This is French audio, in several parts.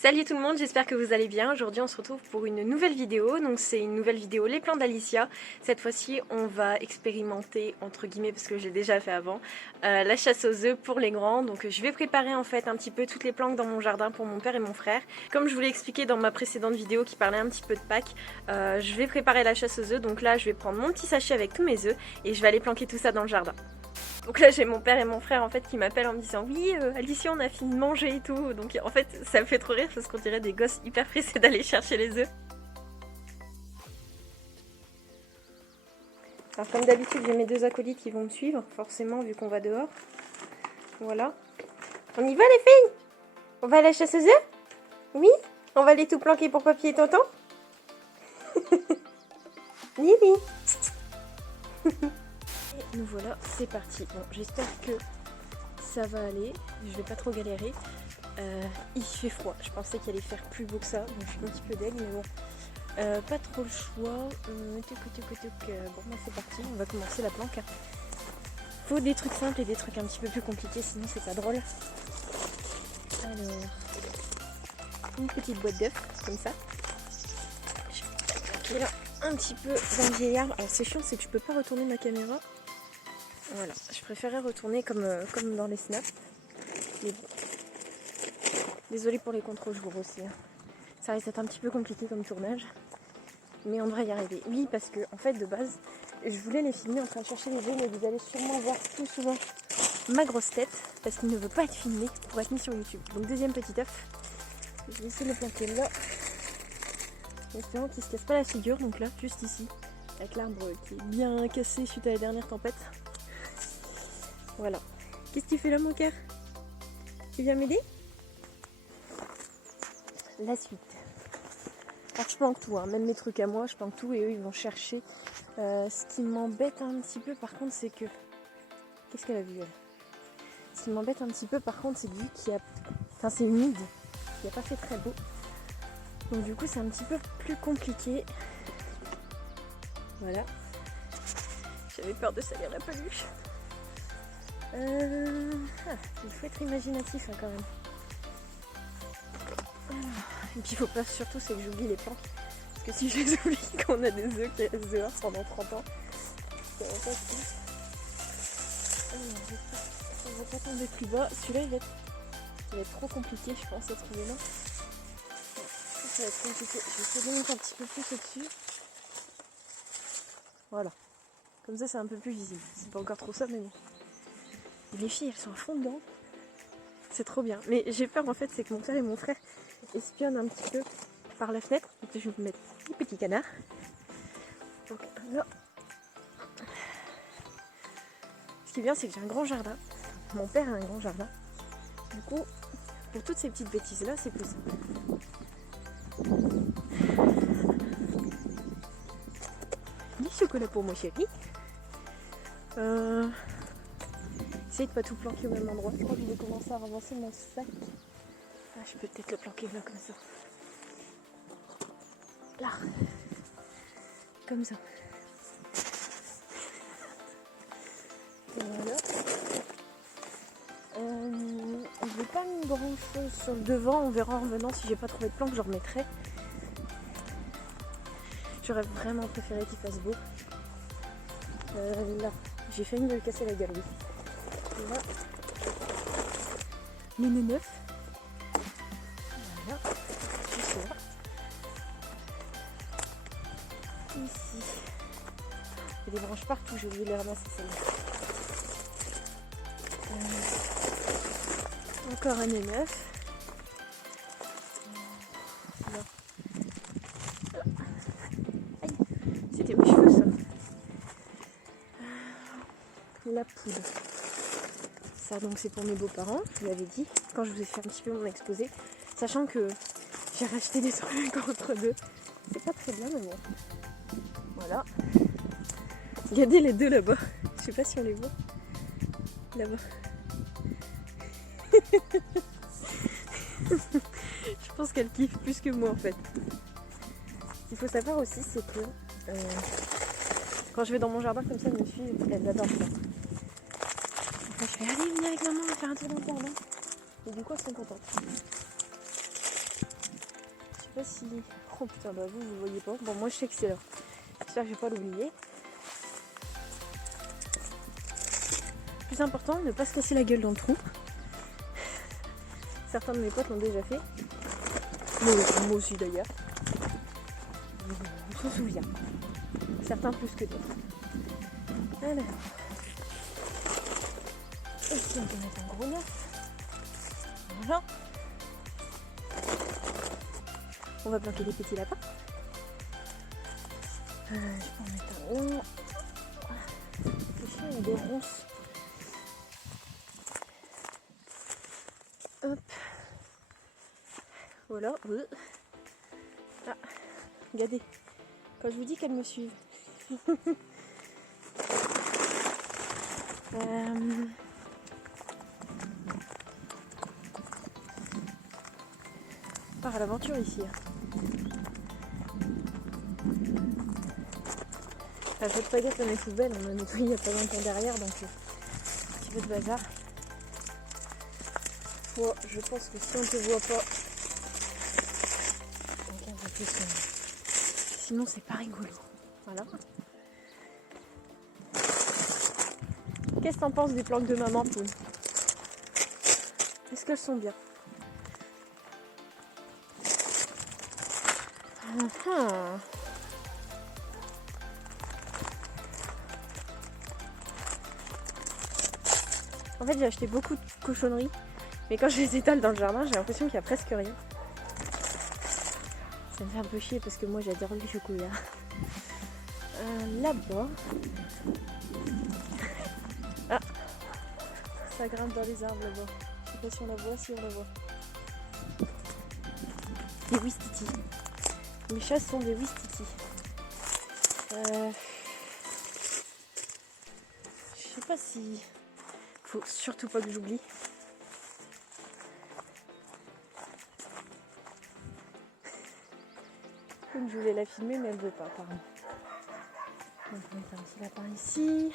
Salut tout le monde, j'espère que vous allez bien. Aujourd'hui on se retrouve pour une nouvelle vidéo. Donc c'est une nouvelle vidéo les plans d'Alicia. Cette fois-ci on va expérimenter, entre guillemets parce que j'ai déjà fait avant, la chasse aux œufs pour les grands. Donc je vais préparer en fait un petit peu toutes les planques dans mon jardin pour mon père et mon frère. Comme je vous l'ai expliqué dans ma précédente vidéo qui parlait un petit peu de Pâques, je vais préparer la chasse aux œufs. Donc là je vais prendre mon petit sachet avec tous mes œufs et je vais aller planquer tout ça dans le jardin. Donc là j'ai mon père et mon frère en fait qui m'appellent en me disant oui Alicia on a fini de manger et tout. Donc en fait ça me fait trop rire parce qu'on dirait des gosses hyper pressés d'aller chercher les œufs. Alors comme d'habitude j'ai mes deux acolytes qui vont me suivre forcément vu qu'on va dehors. Voilà. On y va les filles? On va à la chasse aux œufs? Oui? On va aller tout planquer pour papy et tonton? Lily. Nous voilà, c'est parti. Bon, j'espère que ça va aller. Je vais pas trop galérer. Il fait froid. Je pensais qu'il allait faire plus beau que ça. Donc je suis un petit peu deg, mais bon. Pas trop le choix. Bon, bah, c'est parti. On va commencer la planque. Faut des trucs simples et des trucs un petit peu plus compliqués, sinon c'est pas drôle. Alors, une petite boîte d'œufs, comme ça. Je vais planquer là un petit peu dans le vieil arbre. Alors c'est chiant, c'est que je peux pas retourner ma caméra. Voilà, je préférais retourner comme dans les snaps. Mais bon. Désolée pour les contre-jours aussi. Ça risque d'être un petit peu compliqué comme tournage. Mais on devrait y arriver. Oui, parce que en fait, de base, je voulais les filmer en train de chercher les œufs, mais vous allez sûrement voir plus souvent ma grosse tête, parce qu'il ne veut pas être filmé pour être mis sur YouTube. Donc deuxième petit œuf. Je vais essayer de le planter là. En espérant qu'il ne se casse pas la figure. Donc là, juste ici, avec l'arbre qui est bien cassé suite à la dernière tempête. Voilà. Qu'est-ce que tu fais là, mon cœur? Tu viens m'aider? La suite. Alors je planque tout, hein. Même mes trucs à moi, je planque tout et eux ils vont chercher. Ce qui m'embête un petit peu par contre, c'est que... Qu'est-ce qu'elle a vu elle? Ce qui m'embête un petit peu par contre, c'est que vu qu'il y a... Enfin c'est humide, il n'y a pas fait très beau. Donc du coup c'est un petit peu plus compliqué. Voilà. J'avais peur de salir la peluche. Il faut être imaginatif hein, quand même. Et puis il faut pas surtout c'est que j'oublie les plantes. Parce que si je les oublie qu'on a des œufs qui restent dehors pendant 30 ans, ça va pas être... On va pas tomber plus bas. Celui-là il va être trop compliqué je pense à trouver là. Ça va être compliqué. Je vais essayer de mettre un petit peu plus au-dessus. Voilà. Comme ça c'est un peu plus visible. C'est pas encore trop ça mais bon. Et les filles elles sont à fond dedans. C'est trop bien. Mais j'ai peur en fait c'est que mon père et mon frère espionnent un petit peu par la fenêtre. Donc je vais vous mettre des petits canards. Donc là. Ce qui est bien c'est que j'ai un grand jardin. Mon père a un grand jardin. Du coup, pour toutes ces petites bêtises là, c'est plus simple. Du chocolat pour moi chéri. Essayez de pas tout planquer au même endroit. Je crois que je vais commencer à ramasser mon sac. Ah, je peux peut-être le planquer là comme ça. Là. Comme ça. Et voilà. Je n'ai pas mis grand chose sur le devant. On verra en revenant si j'ai pas trouvé de planque, je remettrai. J'aurais vraiment préféré qu'il fasse beau. Là, j'ai failli me casser la gueule. Là. Les neufs. Voilà. Juste là. Ici. Il y a des branches partout, j'ai oublié de les ramasser celles-là. Encore un nez neuf. Là. Aïe, c'était mes cheveux ça. La poudre. Ça donc c'est pour mes beaux-parents, je vous l'avais dit, quand je vous ai fait un petit peu mon exposé. Sachant que j'ai racheté des trucs entre deux. C'est pas très bien mais bon. Voilà. Regardez les deux là-bas. Je sais pas si on les voit. Là-bas. Je pense qu'elle kiffe plus que moi en fait. Ce qu'il faut savoir aussi c'est que quand je vais dans mon jardin comme ça, mes filles elles adorent ça. Donc je fais allez viens avec maman, on va faire un tour dans le jardin. Et du coup elles sont contentes. pas si... Oh putain, bah vous le voyez pas. Bon, moi je sais que c'est là. J'espère que je vais pas l'oublier. Plus important, ne pas se casser la gueule dans le trou. Certains de mes potes l'ont déjà fait. Moi aussi d'ailleurs. On s'en souvient. Certains plus que d'autres. Alors. Ici on peut mettre un gros neuf. Voilà. On va planquer des petits lapins. Je peux en mettre un rond. Ici on a des ronces. Hop. Voilà. Ah, regardez. Quand je vous dis qu'elles me suivent. On part à l'aventure ici. Enfin, faut pas dire que mes poubelles, on a nettoyé il y a pas longtemps derrière, donc un petit peu de bazar. Toi, je pense que si on te voit pas, sinon c'est pas rigolo. Voilà. Qu'est-ce que t'en penses des planques de maman, Poule? Est-ce qu'elles sont bien? En fait, j'ai acheté beaucoup de cochonneries, mais quand je les étale dans le jardin, j'ai l'impression qu'il n'y a presque rien. Ça me fait un peu chier parce que moi j'adore le chocolat. Là-bas. Ah, ça grimpe dans les arbres là-bas. Je sais pas si on la voit, si on la voit. Des Ouistiti. Mes chats sont des Ouistiti. Je sais pas si... Faut surtout pas que j'oublie. Comme je voulais la filmer, mais elle veut pas, apparemment. On va mettre un petit lapin ici.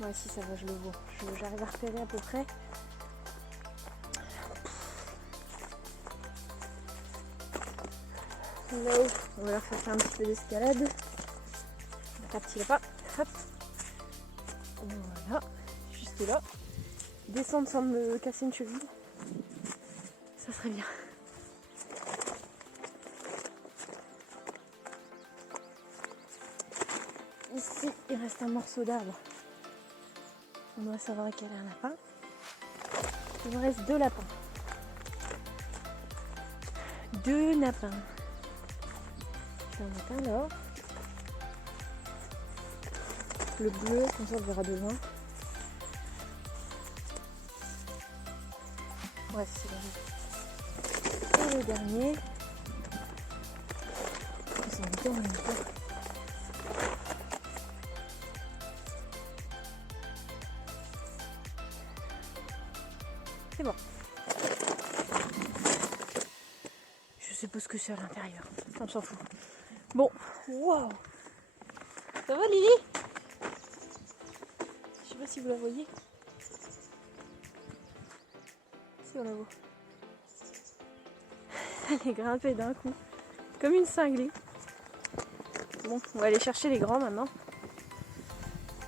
Moi ici ça va, je le vois. J'arrive à repérer à peu près. Là-haut, on va leur faire un petit peu d'escalade. Un petit lapin. Hop. Voilà. Juste là. Descendre sans me casser une cheville. Ça serait bien. Ici, il reste un morceau d'arbre. On doit savoir quel est un lapin. Il me reste 2 lapins. 2 lapins. Je vais en mettre un là. Le bleu, comme ça on le verra de loin. Ouais, c'est le dernier. Et le dernier. Ils sont bien en même temps. C'est bon. Je sais pas ce que c'est à l'intérieur. On s'en fout. Bon. Waouh. Ça va Lily? Je sais pas si vous la voyez. Si on la voit. Elle est grimpée d'un coup. Comme une cinglée. Bon, on va aller chercher les grands maintenant.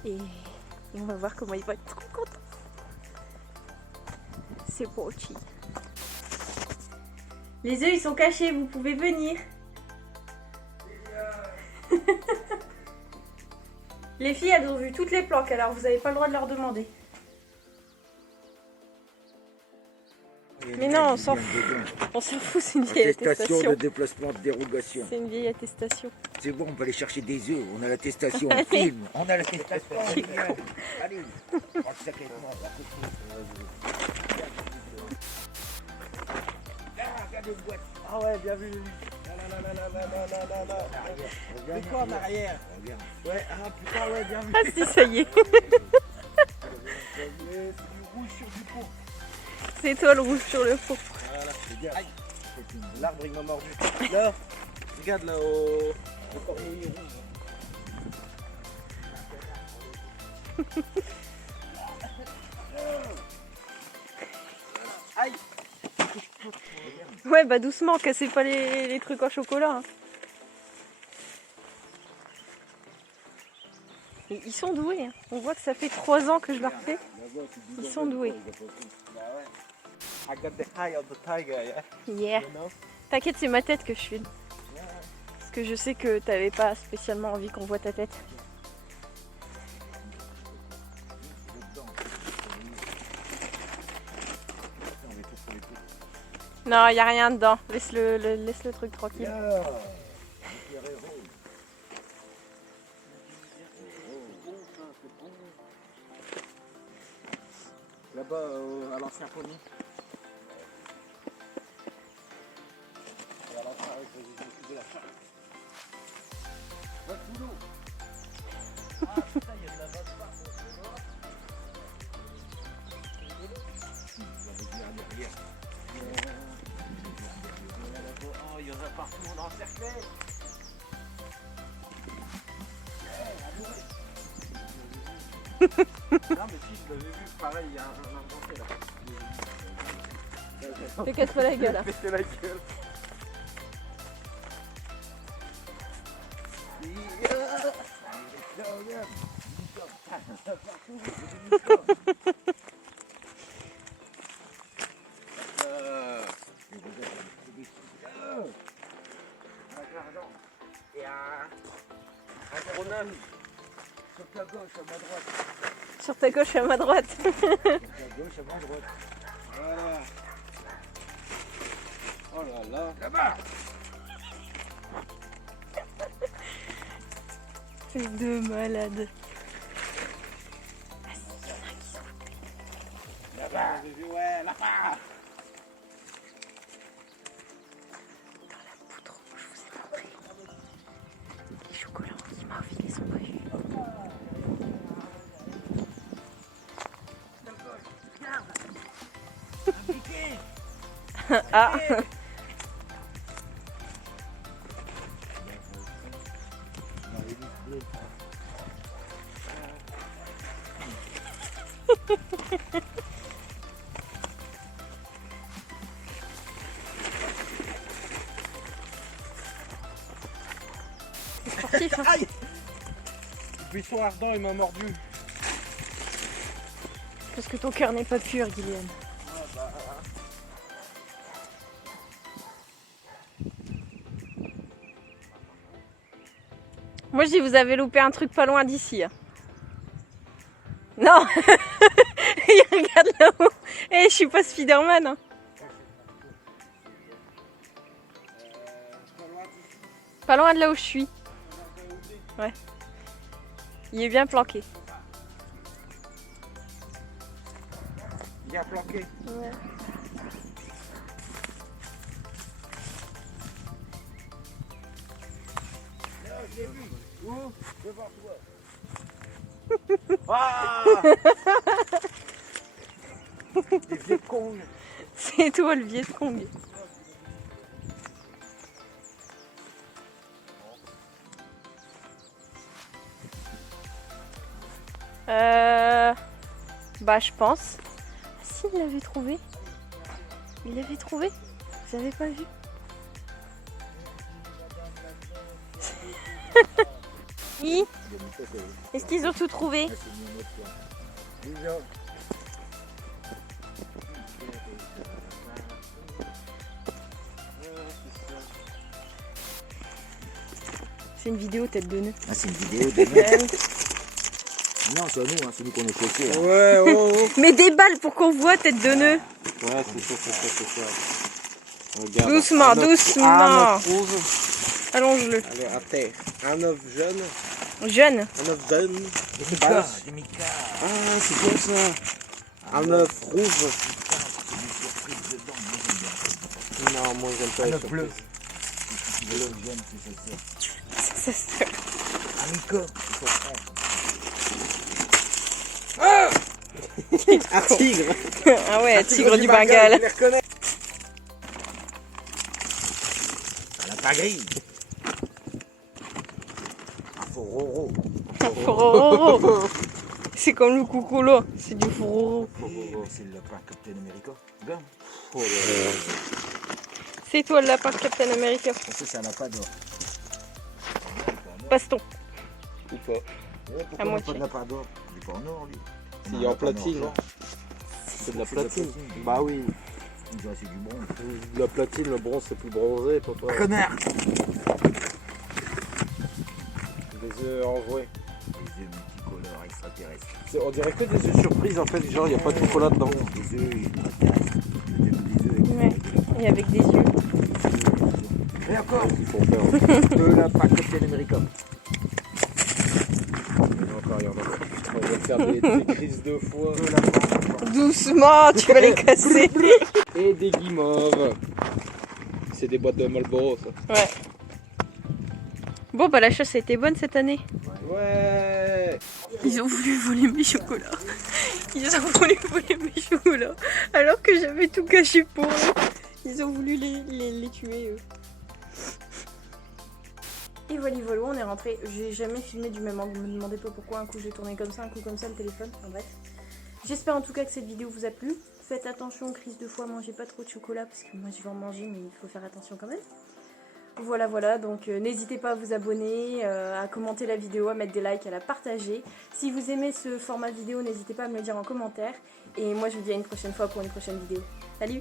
Et on va voir comment ils vont être trop contents. C'est beau, chi. Les œufs ils sont cachés, vous pouvez venir. Les filles elles ont vu toutes les planques, alors vous n'avez pas le droit de leur demander. Mais non, on s'en fout. On s'en fout, c'est une vieille attestation. Attestation de déplacement de dérogation. C'est une vieille attestation. C'est bon, on va aller chercher des œufs. On a l'attestation, on filme. On a l'attestation. Allez, prends le sac avec moi. Regardez une boîte. Ah ouais, bien vu. Là. C'est quoi en arrière? Regarde. Ouais, ah putain, ouais, bien vu. Ah si, ça y est. C'est du rouge sur du pot. C'est toi le rouge sur le fond. Voilà, regarde. L'arbre il m'a mordu. Là, regarde là au cornouiller rouge. Aïe. Ouais. Ouais, bah doucement, cassez pas les trucs en chocolat. Hein. Et ils sont doués. Hein. On voit que ça fait 3 ans que je leur fais. Ils sont doués. I got the eye of the tiger, yeah. Yeah. You know? T'inquiète, c'est ma tête que je filme. Parce que je sais que t'avais pas spécialement envie qu'on voit ta tête. Non, y a rien dedans. Laisse le truc tranquille. Là-bas, à l'ancien pony. Et à l'entrée, de la fin. Va sous l'eau. Ah putain, il y a de la vache partout. Oh, il y en a partout, on est encerclé. Non mais si, je l'avais vu, pareil, il y a un inventé là. Te casse pas la gueule. Hein. Péter la gueule. Et un agronome sur ta gauche à ma droite. Sur ta gauche et à ma droite. Sur ta gauche à ma droite. Voilà. Oh là là. Là-bas. C'est de malade. Là-bas. J'ai vu, ouais, là-bas. Dans la poutre, je vous ai montré. Les chocolats anti-mauve, ils les ont pas vus. Ah. C'est sportif, hein. Aïe. Le buisson ardent, il m'a mordu. Parce que ton cœur n'est pas pur, Guyliane. Moi je dis vous avez loupé un truc pas loin d'ici. Hein. Non. Il regarde là-haut. Eh, je suis pas Spider-Man. Hein. Pas loin de là où je suis. Ouais. Il est bien planqué. Bien planqué. Ouais. J'ai vu. Où? Devant toi. Ah. Les vieux cons. C'est toi le Viet Cong. Bah je pense. Ah, si, il l'avait trouvé. Il l'avait trouvé. Vous avez pas vu? Oui. Est-ce qu'ils ont tout trouvé? C'est une vidéo tête de nœud. Ah, c'est une vidéo de nous. Non, c'est à nous, hein, c'est nous qu'on est choqués. Hein. Ouais, oh, oh. Mais des balles pour qu'on voit tête de nœud. Ouais, c'est ça. Regarde. Doucement, doucement. Un œuf rouge. Allonge-le. Allez, à terre. Un œuf jeune. Jeune. Un œuf jeune. Des Mika, des Mika. Ah, c'est bon ça. Un œuf rouge. Non, moi j'aime pas Un les œuf bleu. surprises. Bleu, jaune, c'est ça. Ça, Un Mika. Un tigre. ah ouais, Un tigre du Bengale. Je les reconnais. Un lapin gris. Un fororo. Fororo. C'est comme le coucoulo, c'est du fororo. Mais c'est le lapin Captain America. Bien. Oh là là. C'est toi le lapin de Captain America. Ça, c'est un lapin d'or. Baston. Ou pas. Pourquoi À on n'a moitié. pas de lapin d'or? Il est pas en or, lui. Il est en platine, non? C'est de la platine. Bah oui. Il doit c'est du bronze. La platine, le bronze, c'est plus bronzé, papa. Connard! Les œufs envoyés. Les œufs multicolores extraterrestres. On dirait que des œufs surprises en fait, genre il n'y a pas de chocolat dedans. Des œufs extraterrestres. Des œufs. Ouais. Et avec des yeux. Et encore! Ils font peur. Deux lapins Captain America. Il y en a encore, il y en a. On va faire des crises de foie. Deux lapins. Doucement, tu vas les casser. Et des guimauves. C'est des boîtes de Marlboro ça. Ouais. Bon bah la chasse a été bonne cette année. Ouais. Ils ont voulu voler mes chocolats. Ils ont voulu voler mes chocolats. Alors que j'avais tout caché pour eux. Ils ont voulu les tuer eux. Et voilà, on est rentré. J'ai jamais filmé du même angle. Ne me demandez pas pourquoi. Un coup j'ai tourné comme ça, un coup comme ça le téléphone. Enfin bref. J'espère en tout cas que cette vidéo vous a plu. Faites attention, crise de foie, mangez pas trop de chocolat parce que moi je vais en manger mais il faut faire attention quand même. Voilà, donc n'hésitez pas à vous abonner, à commenter la vidéo, à mettre des likes, à la partager. Si vous aimez ce format vidéo, n'hésitez pas à me le dire en commentaire. Et moi je vous dis à une prochaine fois pour une prochaine vidéo. Salut!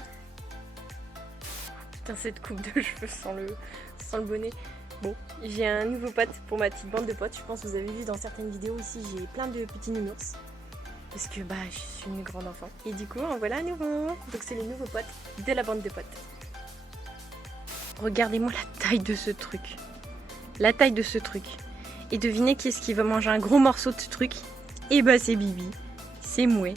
Putain, cette coupe de cheveux sans le bonnet. Bon, j'ai un nouveau pote pour ma petite bande de potes. Je pense que vous avez vu dans certaines vidéos ici, j'ai plein de petits nounours. Parce que bah je suis une grande enfant. Et du coup, en voilà un nouveau. Donc c'est les nouveaux potes de la bande de potes. Regardez-moi la taille de ce truc. La taille de ce truc. Et devinez qui est-ce qui va manger un gros morceau de ce truc? Et bah c'est Bibi. C'est Mouais.